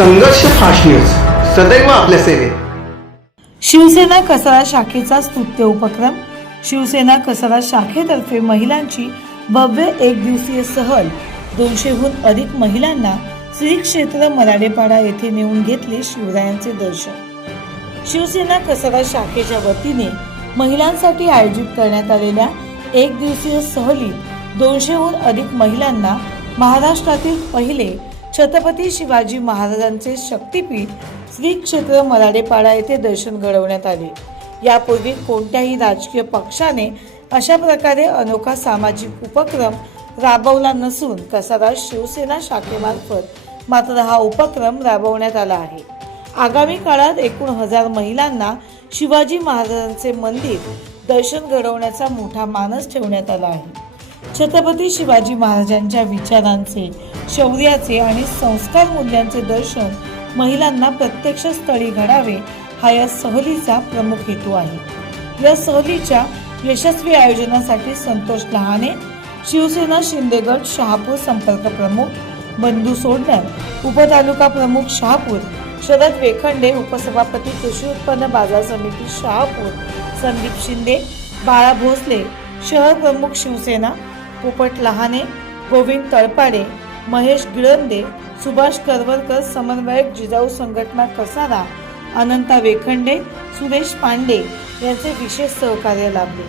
संघर्ष fast news सदैव आपल्या सेवेत. शिवसेना कसारा शाखेचा स्तुत्य उपक्रम. शिवसेना कसारा शाखेतर्फे महिलांची भव्य एक दिवसीय सहल. दोनशेहून अधिक महिलांना श्री क्षेत्र मराडेपाडा येथे नेऊन घेतले शिवरायांचे दर्शन. शिवसेना कसारा शाखेच्या वतीने महिलांसाठी आयोजित करण्यात आलेल्या एक दिवसीय सहलीत दोनशेहून अधिक महिलांना महाराष्ट्रातील पहिले छत्रपती शिवाजी महाराजांचे शक्तीपीठ श्री क्षेत्र मराडेपाडा येथे दर्शन घडवण्यात आले. यापूर्वी कोणत्याही राजकीय पक्षाने अशा प्रकारे अनोखा सामाजिक उपक्रम राबवला नसून कसारा शिवसेना शाखेमार्फत मात्र हा उपक्रम राबवण्यात आला आहे. आगामी काळात एकूण हजार महिलांना शिवाजी महाराजांचे मंदिर दर्शन घडवण्याचा मोठा मानस ठेवण्यात आला आहे. छत्रपती शिवाजी महाराजांच्या विचारांचे शौर्याचे आणि संस्कार मूल्यांचे दर्शन महिलांना प्रत्यक्ष स्थळी घडावे हा या सहलीचा प्रमुख हेतू आहे. या सहलीच्या यशस्वी आयोजनासाठी संतोष लहाने शिवसेना शिंदेगड शहापूर संपर्क प्रमुख बंधू सोडणार उपतालुका प्रमुख शहापूर शरद वेखंडे उपसभापती कृषी उत्पन्न बाजार समिती शहापूर संदीप शिंदे बाळा भोसले शहर प्रमुख शिवसेना पोपट लहाने गोविंद तळपाडे महेश गिळंदे सुभाष करवरकर समन्वयक जिजाऊ संघटना कसारा अनंता वेखंडे सुरेश पांडे यांचे विशेष सहकार्य लाभले.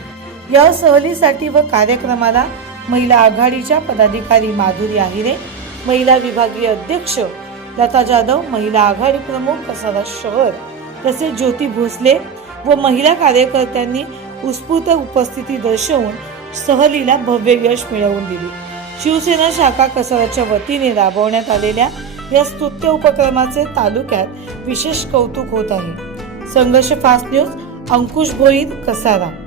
या सहलीसाठी व कार्यक्रमाला महिला आघाडीच्या पदाधिकारी माधुरी आहिरे महिला विभागीय अध्यक्ष लता जाधव महिला आघाडी प्रमुख कसारा शहर तसेच ज्योती भोसले व महिला कार्यकर्त्यांनी उत्स्फूर्त उपस्थिती दर्शवून सहलीला भव्य यश मिळवून दिले. शिवसेना शाखा कसराच्या वतीने राबवण्यात आलेल्या या स्तुत्य उपक्रमाचे तालुक्यात विशेष कौतुक होत आहे. Sangharsh fast news Ankush Bhoir Kasara.